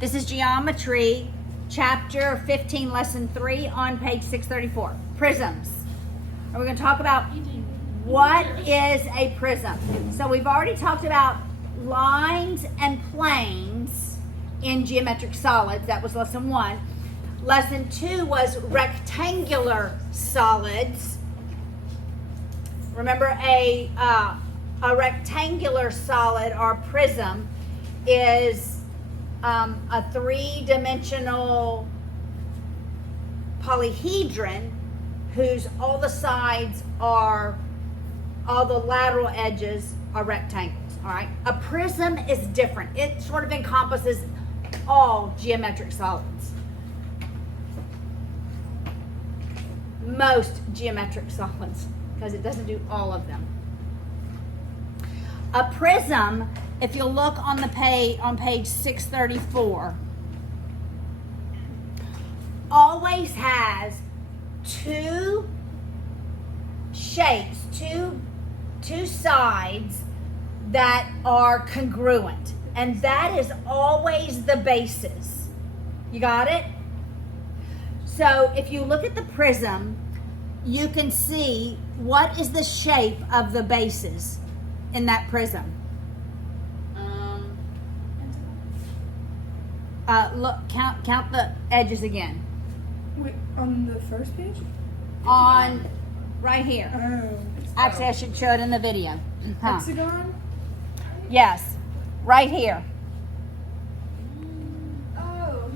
This is Geometry, Chapter 15, Lesson 3 on page 634. Prisms. And we're going to talk about what is a prism. So we've already talked about lines and planes in geometric solids. That was lesson 1. Lesson 2 was rectangular solids. Remember, a rectangular solid or prism is a three-dimensional polyhedron whose all the sides are, all the lateral edges are rectangles. All right. A prism is different. It sort of encompasses all geometric solids. Most geometric solids, because it doesn't do all of them. A prism, if you'll look on the page on page 634, always has two shapes, two sides that are congruent, and that is always the basis. You got it? So if you look at the prism, you can see what is the shape of the bases in that prism. Look, count the edges again. Wait, on the first page? On right here. Oh. Actually, I should show it in the video. Huh. Hexagon? Yes, right here. Oh.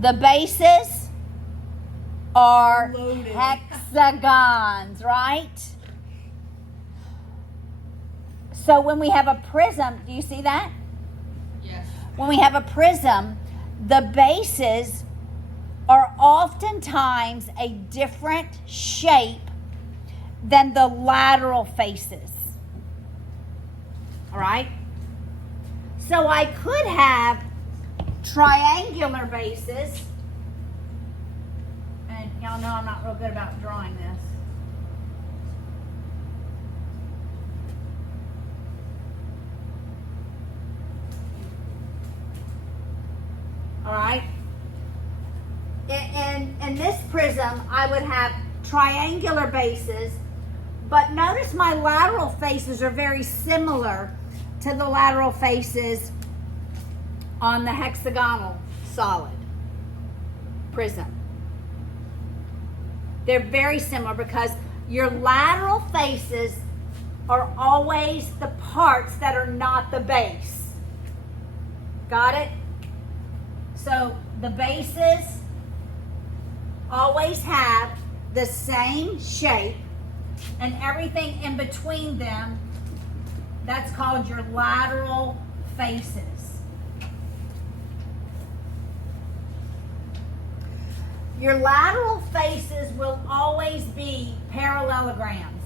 The bases are Loaded. hexagons, right? So when we have a prism, do you see that? Yes. When we have a prism, the bases are oftentimes a different shape than the lateral faces. All right? So I could have triangular bases. And y'all know I'm not real good about drawing this. All right? In this prism, I would have triangular bases, but notice my lateral faces are very similar to the lateral faces on the hexagonal solid prism. They're very similar because your lateral faces are always the parts that are not the base. Got it? So the bases always have the same shape, and everything in between them, that's called your lateral faces. Your lateral faces will always be parallelograms.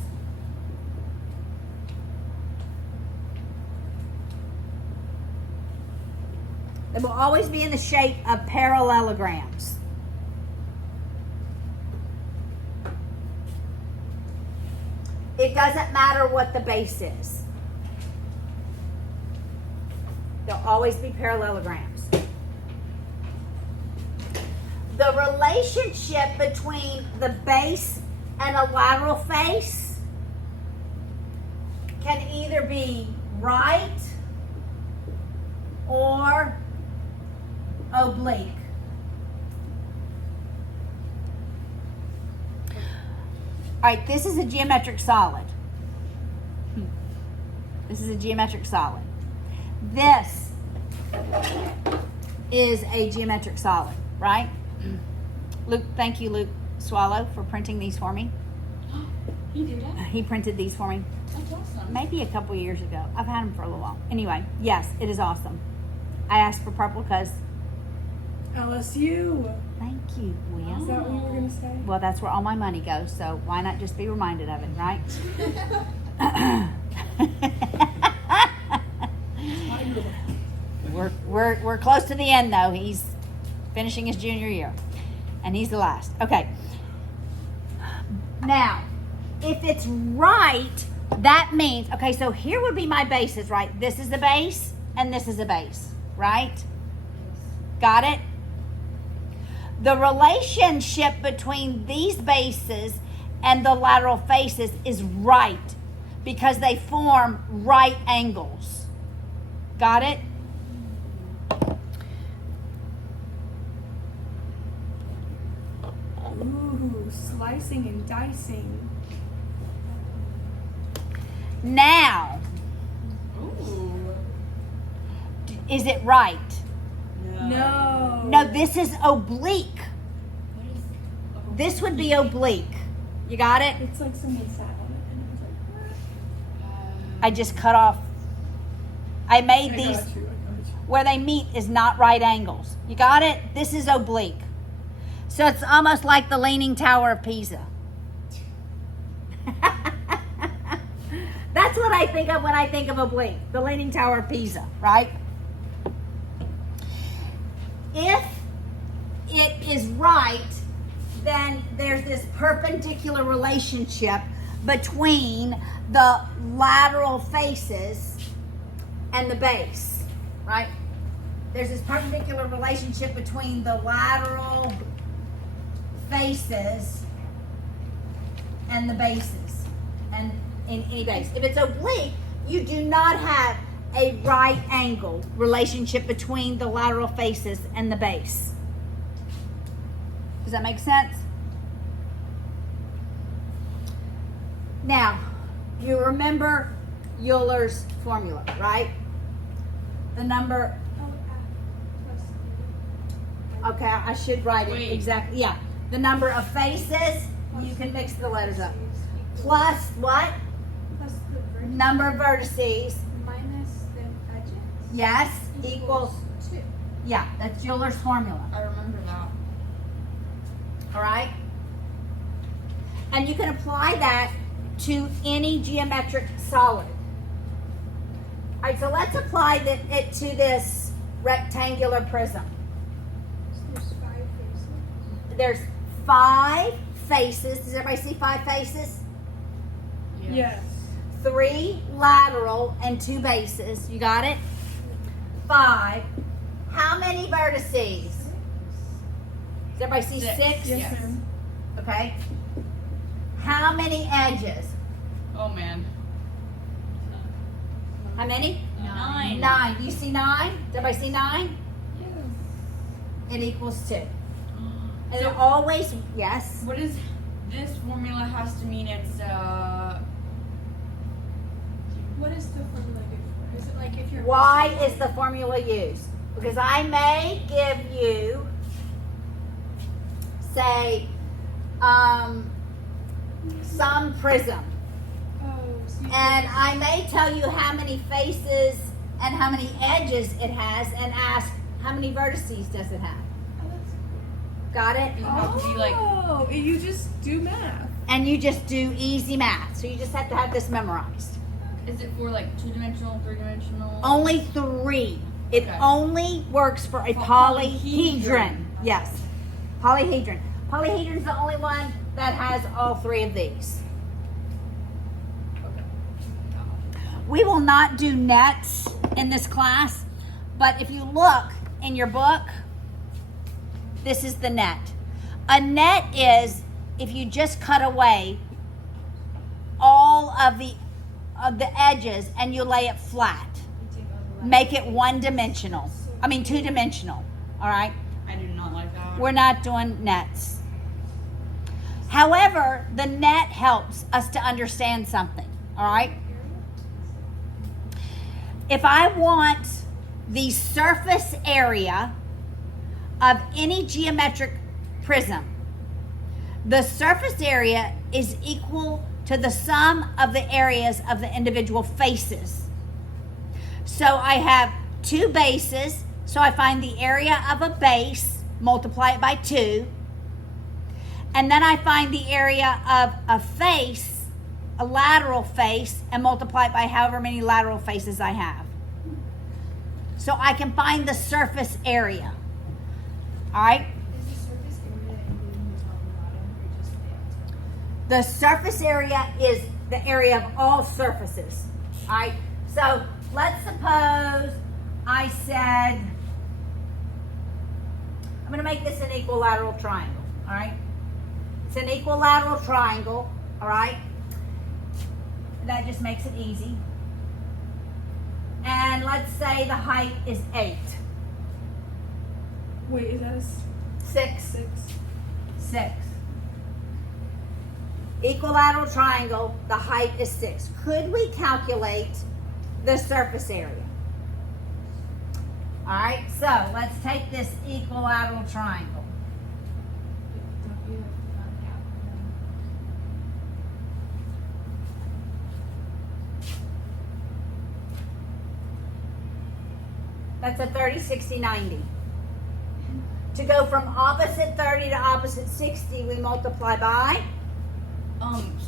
They will always be in the shape of parallelograms. It doesn't matter what the base is. They'll always be parallelograms. The relationship between the base and a lateral face can either be right or oblique. All right, this is a geometric solid. This is a geometric solid. This is a geometric solid, right? Luke, thank you, Luke Swallow, for printing these for me. You did that? He printed these for me That's awesome. maybe a couple years ago. I've had them for a little while. Anyway, yes, it is awesome. I asked for purple because, LSU. thank you, Is Will. that what you were going to say? Well, that's where all my money goes, so why not just be reminded of it, right? We're close to the end, though. He's finishing his junior year, and he's the last. Okay. Now, if it's right, that means, okay, so here would be my bases, right? This is the base, and this is a base, right? Got it? The relationship between these bases and the lateral faces is right because they form right angles. Got it? Ooh, slicing and dicing. Now, Ooh. is it right? No. No, this is oblique. What is? This would be oblique. You got it? It's like someone sat on it and I was like, I just cut off. I made I these got you. where they meet is not right angles. You got it? This is oblique. So it's almost like the Leaning Tower of Pisa. That's what I think of when I think of oblique. The Leaning Tower of Pisa, right? If it is right, then there's this perpendicular relationship between the lateral faces and the base, right? There's this perpendicular relationship between the lateral faces and the bases, and in any base. If it's oblique, you do not have a right angle relationship between the lateral faces and the base. Does that make sense? Now, you remember Euler's formula, right? The number, okay, I should write it Wait. exactly. Yeah, the number of faces, you can mix the letters up. Plus what? Plus the vertex Number of vertices, minus the edges yes, equals, 2. yeah, that's Euler's formula. I remember that. All right? And you can apply that to any geometric solid. All right, so let's apply it to this rectangular prism. So there's 5 faces. There's 5 faces. Does everybody see 5 faces? Yes. 3 lateral and 2 bases. You got it? 5. How many vertices? Does everybody see 6? Six. Yes, Yes. ma'am. Okay. How many edges? Oh man. How many? 9. 9. Do you see 9? Does everybody see 9? Yes. It equals 2. And So it always, yes. what is this formula has to mean? It's What is the formula good for? Is it like if you're Why is the formula used? Because I may give you, say, some prism. Oh, so you And I may tell you how many faces and how many edges it has and ask how many vertices does it have. Oh, that's Got it? you have to be like Oh, you just do math. And you just do easy math. So you just have to have this memorized. is it for like 2-dimensional, 3-dimensional? Only 3. It Okay. only works for a For polyhedron. polyhedron. Yes. Polyhedron. Polyhedron's the only one that has all 3 of these. We will not do nets in this class, but if you look in your book, this is the net. A net is if you just cut away all of the edges and you lay it flat. Make it 1-dimensional. I mean 2-dimensional. All right? I do not like that. We're not doing nets. However, the net helps us to understand something. All right? If I want the surface area of any geometric prism, the surface area is equal to the sum of the areas of the individual faces. So I have 2 bases, so I find the area of a base, multiply it by 2, and then I find the area of a face, a lateral face, and multiply it by however many lateral faces I have. So I can find the surface area. All right? Is the surface area including the top and bottom, or just the outside? The surface area is the area of all surfaces. All right? So let's suppose I said going to make this an equilateral triangle, all right? It's an equilateral triangle, all right? That just makes it easy. And let's say the height is 8. Wait, is that a 6. 6? 6. Equilateral triangle, the height is 6. Could we calculate the surface area? All right, so let's take this equilateral triangle. Don't you have half of them? That's a 30, 60, 90. To go from opposite 30 to opposite 60, we multiply by.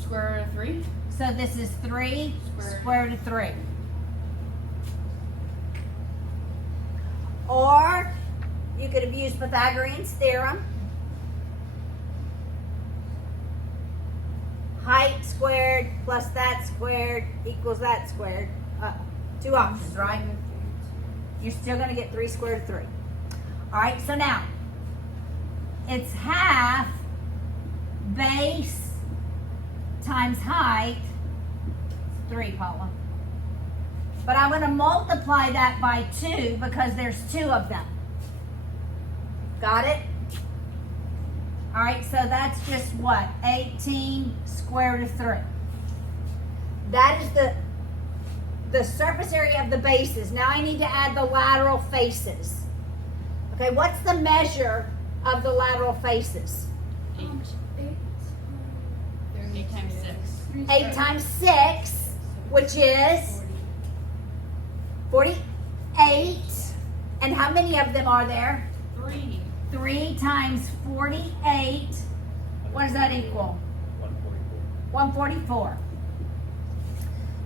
Square root of 3. So this is 3 Square. square root of 3. Or you could have used Pythagorean's theorem. Height squared plus that squared equals that squared. Two options, right? You're still going to get 3 square root of 3. All right, so now it's half base times height, 3, Paula. But I'm going to multiply that by 2 because there's 2 of them. Got it? All right, so that's just what? 18 square root of 3. That is the surface area of the bases. Now I need to add the lateral faces. Okay, what's the measure of the lateral faces? 8. 8 times 6. 8 times 6, which is 48. And how many of them are there? 3. 3 times 48. What does that equal? 144.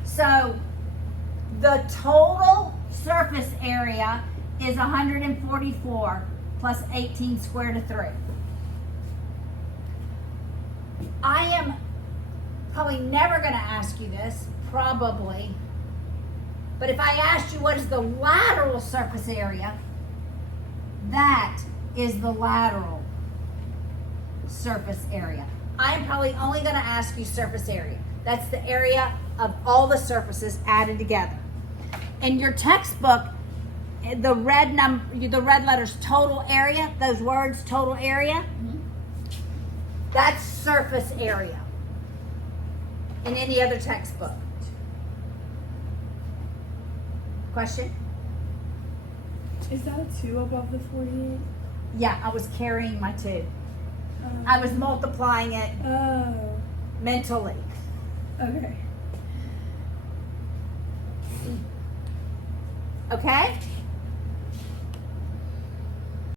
So the total surface area is 144 plus 18 square root of 3. I am probably never going to ask you this, probably. But if I asked you what is the lateral surface area, that is the lateral surface area. I am probably only going to ask you surface area. That's the area of all the surfaces added together. In your textbook, the red letters total area, those words total area, that's surface area in any other textbook. Question? Is that a 2 above the 48? Yeah, I was carrying my 2. I was multiplying it Oh, mentally. okay. Okay?